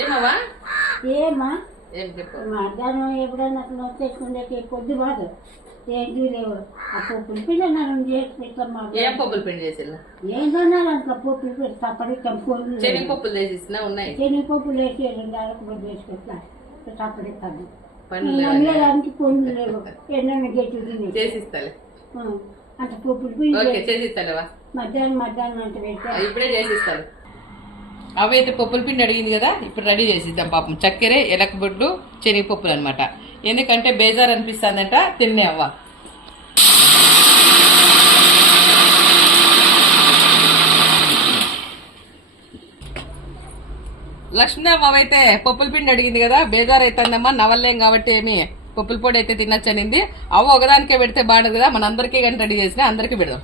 ఏమవా ఏమా ఏం చెప్పు. మధ్యాహ్నం ఎప్పుడైనా అట్లా వచ్చేసుకుంటే పొద్దు బాదు ఏంటి లేవు ఆ పప్పులు పిండి నన్ను చేసి పెట్టమ్మా. ఏం పప్పులు పిండి చేసిల్లా? ఏంటన్నా అట్లా పప్పులు పెట్టి తప్పటి కంపులు శనగపప్పులు చేసిస్తున్నా ఉన్నాయి. శనగపప్పులు వేసి 2 అరకులు చేసి పెట్టా తప్పటి కాదు పనులు నమ్మేదానికి పనులు లేవు ఎన్నెన్న గెట్టి చేసిస్తాలే. అంత పప్పులు పిండి చేసిస్తాలేవా? మధ్యాహ్నం అంత పెట్టా ఇప్పుడే చేసిస్తాను. అవైతే పప్పుల పిండి అడిగింది కదా, ఇప్పుడు రెడీ చేసిద్దాం. పాపం చక్కెర, ఎలకబొడ్లు, శనగపప్పులు అనమాట. ఎందుకంటే బేజారు అనిపిస్తుందంట తిన్నే అవ్వ. లక్ష్మీ అవ్వ అయితే పప్పుల పిండి అడిగింది కదా, బేజారు అవుతుందమ్మా నవలేం కాబట్టి ఏమి పప్పుల పొడి అయితే తినొచ్చనింది. అవ్వ ఒకదానికే పెడితే బాగుండదు కదా, మన అందరికీ కానీ రెడీ చేసినా అందరికీ పెడదాం.